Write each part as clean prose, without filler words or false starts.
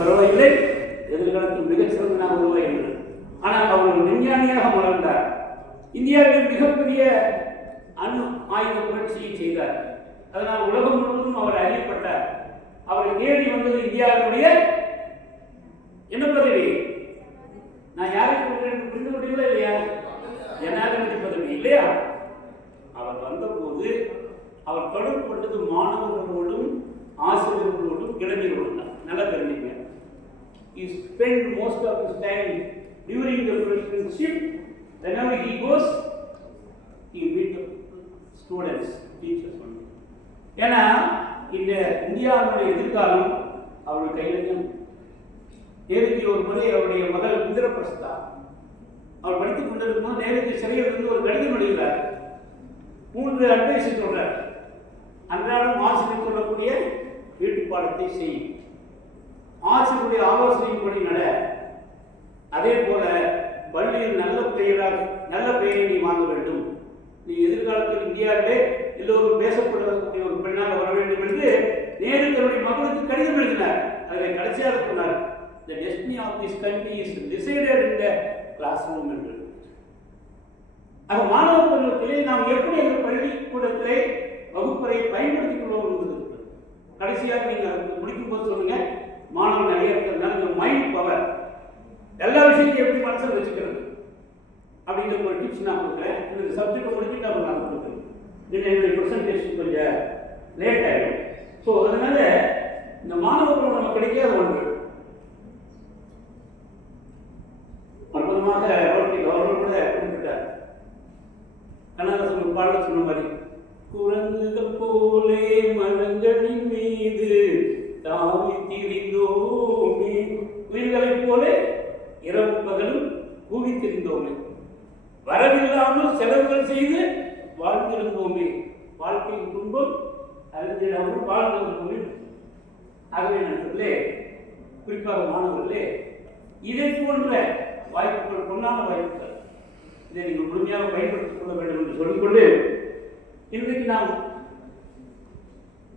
பரவாயில்லை, எதிர்காலத்தில் மிகச்சிறந்த நான் வருவேன் என்று. ஆனால் அவர் ஒரு விஞ்ஞானியாக மலர்ந்தார். இந்தியாவில் மிகப்பெரிய அணு ஆயுத புரட்சியை செய்தார். அதனால் உலகம் முழுவதும் அவர் அறியப்பட்டார். அவரை தேடி வந்தது இந்தியாவுடைய என்ன பதவி? நான் யாருக்கு புரிந்து கொண்டீங்களா இல்லையா? ஜனாதிபதி பதவி இல்லையா? அவர் வந்தபோது அவர் தொடர்பு கொண்டது மாணவர்களோடும் ஆசிரியர்களோடும் இளைஞர்களோடும் தான். நல்லா தெரிஞ்சுங்க. He spent most of his time during the presidency. Whenever he goes, he meet the students, teachers. ஏன்னா இந்த இந்தியாவுடைய எதிர்காலம் அவருடைய கையிலையும். நேருஜி ஒரு முறை அவருடைய மகள் இந்திரபிரஸ்தா அவர் படித்துக் கொண்டிருக்கும்போது நேருஜி சிறையிலிருந்து ஒரு கடிதம் எழுதுகிறார். 3 அட்வைஸ் சொல்றார். அன்றாடம் ஆசிரியர் சொல்லக்கூடிய வீட்டு பாடத்தை செய், ஆசிரியருடைய ஆலோசனையின்படி நட, அதே போல பள்ளியில் நல்ல பெயரை நீ வாங்க வேண்டும், நீ எதிர்காலத்தில் இந்தியாவிலே எல்லோரும் பேசப்படக்கூடிய ஒரு பெண்ணாக வர வேண்டும் என்று நேரு தன்னுடைய மகளுக்கு கடிதம் எழுதினார். அதில் கடைசியாக சொன்னார், the destiny of this country is decided in the classroom என்று. ஆக மாணவ பருவத்திலே நாம் எப்படி அந்த பள்ளிக்கூடத்திலே வகுப்பறை பயன்படுத்திக் கொள்வோம் என்பது. கடைசியாக நீங்க முடிக்கும் போது சொல்லுங்க, மாணவன் நிறைய இருக்கிறதுனால இந்த மைண்ட் பவர் எல்லா விஷயத்தையும் எப்படி மனசில் வச்சுக்கிறது அப்படிங்கிற ஒரு டிப்ஸ் நான் கொடுக்குறேன். இந்த சப்ஜெக்ட் முடிச்சுட்டு அவங்க நான் கொடுக்குறேன். என்னுடைய ப்ரெசன்டேஷன் கொஞ்சம் லேட் ஆகிடும். ஸோ அதனால இந்த மாணவர்கள் நம்ம கிடைக்காத ஒன்று அற்புதமாக அவர்கள் கூட குறிப்பிட்டார். கண்ணதாசன் பாடல் சொன்ன மாதிரி, குரங்குகள் போலே மரங்களின் மீது தாவி திரிந்தோமே, உயிர்களைப் போல இரவு பகலும் கூவி திரிந்தோமே, வரவில்லாமல் செலவுகள் செய்து வாழ்ந்திருந்தோமே, வாழ்க்கையின் துன்பம் அறிந்திடாமல் வாழ்ந்திருந்தோமே. ஆகவே நண்பர்களே, குறிப்பாக மாணவர்களே, இதை போன்ற வாய்ப்புகள் பொன்னான வாய்ப்புகள், இதை நீங்கள் முழுமையாக பயன்படுத்திக் கொள்ள வேண்டும் என்று சொல்லிக்கொண்டு இன்றைக்கு நாம்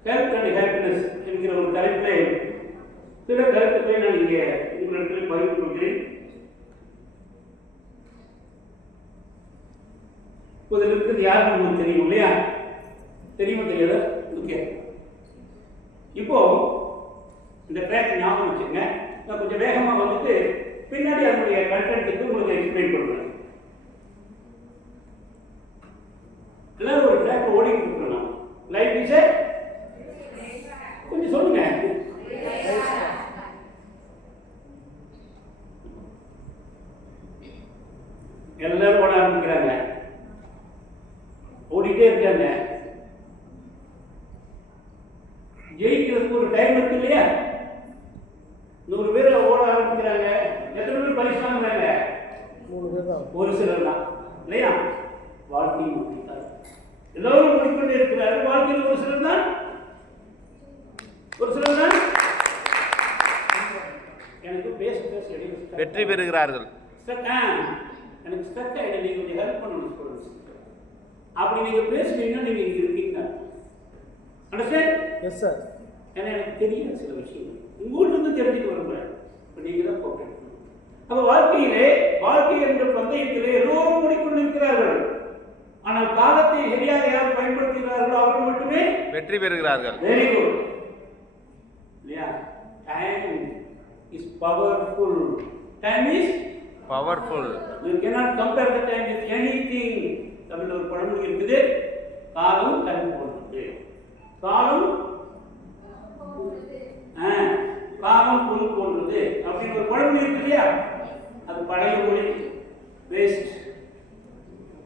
ஹெல்த் அண்ட் ஹாப்பினஸ் என்கிற ஒரு தலைப்பிலே சில கருத்துக்களை நான் இங்கே உங்களிடத்தில் பகிர்ந்து கொள்கிறேன். இதில் இருக்கிறது யாருன்னு உங்களுக்கு தெரியும் இல்லையா? தெரியுமா தெரியாத? ஓகே, இப்போ இந்த ட்ராக் ஞாபகம் வச்சுங்க. நான் கொஞ்சம் வேகமாக வந்துட்டு பின்னாடி அதனுடைய கண்டென்ட்டுக்கு உங்களுக்கு எக்ஸ்பிளைன் பண்ணுறேன். எல்லாரும் ஒரு ட்ராக் ஓடிட்டு இருக்கணும். லைஃப் இஸ் கொஞ்சம் சொல்லுங்க. எல்லாரும் ஓட ஆரம்பிக்கிறாங்க, ஓடிட்டே இருக்காங்க. ஜெயிக்கிறதுக்கு ஒரு டைம் இருக்கு இல்லையா? 100 பேர் ஓட ஆரம்பிக்கிறாங்க. எத்தனை பேர் பரிசு வாங்குறாங்க? 3 பேர் தான், ஒரு சிலர் தான் இல்லையா? வாழ்க்கையும் எல்லோரும் ஓடிக்கொண்டே இருக்கிறார்கள். வாழ்க்கையில் ஒரு சிலர் தான் எனக்கு பேச வெற்றி பெறுகிறார்கள். எனக்கு ஸ்டக் ஆகிடும். நீங்கள் கொஞ்சம் ஹெல்ப் பண்ணணும் ஸ்டூடெண்ட்ஸ். அப்படி நீங்கள் பேசுனீங்கன்னா நீங்கள் இங்கே இருக்கீங்க. அண்டர்ஸ்டாண்ட்? Yes sir. ஏன்னா எனக்கு தெரியும் சில விஷயம் உங்கள்கிட்ட தெரிஞ்சுட்டு வருகிறேன். இப்போ நீங்கள் தான் போட்டேன். அப்போ வாழ்க்கை என்ற பந்தயத்திலே எல்லோரும் ஓடிக்கொண்டிருக்கிறார்கள். ஆனால் காலத்தை சரியாக யார் பயன்படுத்துகிறார்களோ அவர்கள் மட்டுமே வெற்றி பெறுகிறார்கள். வெரி குட் இல்லையா? Time is powerful. Time is powerful. You cannot compare the time with anything. தமிழ்ல ஒரு பழமொழி இருக்குது, காலம் கண் போன்றது. காலம் பொருள் போன்றது அப்படின்னு ஒரு பழமொழி இருக்கு இல்லையா? அது பழைய மொழி, வேஸ்ட்.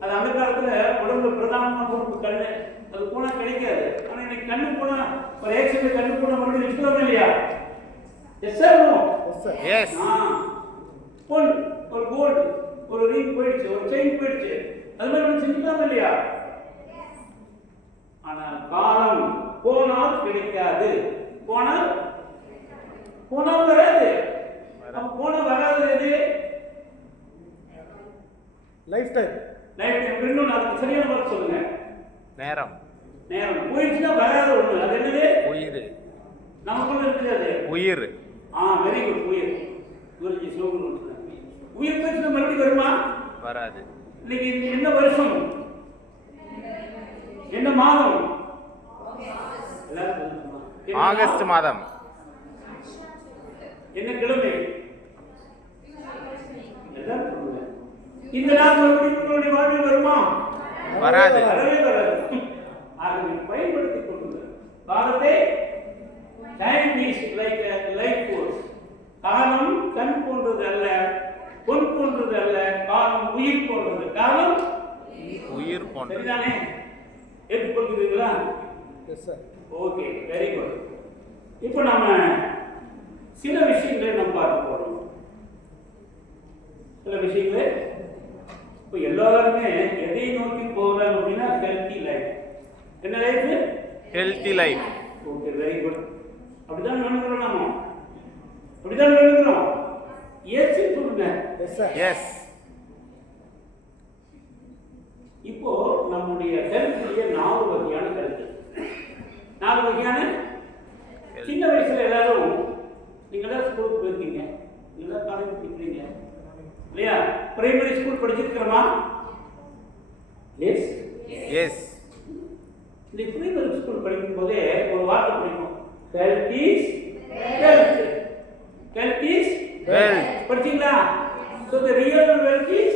அது அந்த காலத்துல உடம்புல பிரதானமான பொறுப்பு கண்ணு. அது போனா கிடைக்காது. ஆனா இன்னைக்கு கண்ணு போனா ஒரு ஆக்சிடென்ட் கண்ணு போனா மறுபடியும் நிற்கிறோம் இல்லையா? Yes sir, no yes. பொன் ஒரு கோல்டு ஒரு ரிங் போயிடுச்சு, ஒரு செயின் போயிடுச்சு, அது மாதிரி செஞ்சுக்கலாம் இல்லையா? ஆனால் காலம் போனால் கிடைக்காது, போனால் வராது. போன வராது எது? Life time. இன்னும் அதுக்கு சரியான பதில் சொல்லுங்க. நேரம். போயிடுச்சுன்னா வராது ஒண்ணு. அது என்னது? உயிர். நமக்குள்ள இருக்குது அது உயிர். Very good. உயிர் குருஜி ஸ்லோகன் உயிர் பேசுறது மறுபடியும் வருமா? வராது. இன்னைக்கு என்ன வருஷம், என்ன மாதம்? ஆகஸ்ட் மாதம். என்ன கிழமை? எல்லாரும் சொல்லுங்க. இந்த நாள் மறுபடியும் உங்களுடைய வாழ்வில் வருமா? வராது. வரவே வராது. ஆகவே பயன்படுத்திக் கொள்ளுங்கள் காலத்தை. Time is like a life force. காலம் கண் போன்றது அல்ல, பொன் போன்றது அல்ல, காலம் உயிர் போன்றது. காலம் உயிர் போன்றது. சரிதானே? ஏற்றுக்கொள்கிறீர்களா? Yes sir. Okay, very good. இப்போ நாம சில விஷயங்களை நம்ம பார்க்க போறோம். சில விஷயங்களை இப்போ எல்லாருமே எதை நோக்கி போகிறாங்க அப்படின்னா ஹெல்த்தி லைஃப். என்ன life? Healthy life. Okay, very good. அப்படிதான் நினைக்கிறோம் நாம. அப்படிதான் நினைக்கிறோம். எஸ் சொல்லுங்க. Yes sir. எஸ். இப்போ நம்முடைய ஹெல்த்லயே 4 வகையான ஹெல்த். 4 வகையான. சின்ன வயசுல எல்லாரும் நீங்க தான் ஸ்கூலுக்கு போயிருக்கீங்க, நீங்க தான் காலேஜ் படிக்கிறீங்க இல்லையா? பிரைமரி ஸ்கூல் படிச்சிருக்கிறோமா? எஸ். எஸ். இந்த பிரைமரி ஸ்கூல் படிக்கும் போதே ஒரு வார்த்தை படிக்கும், health is wealth. Health is wealth. படிச்சீங்களா? So the real wealth is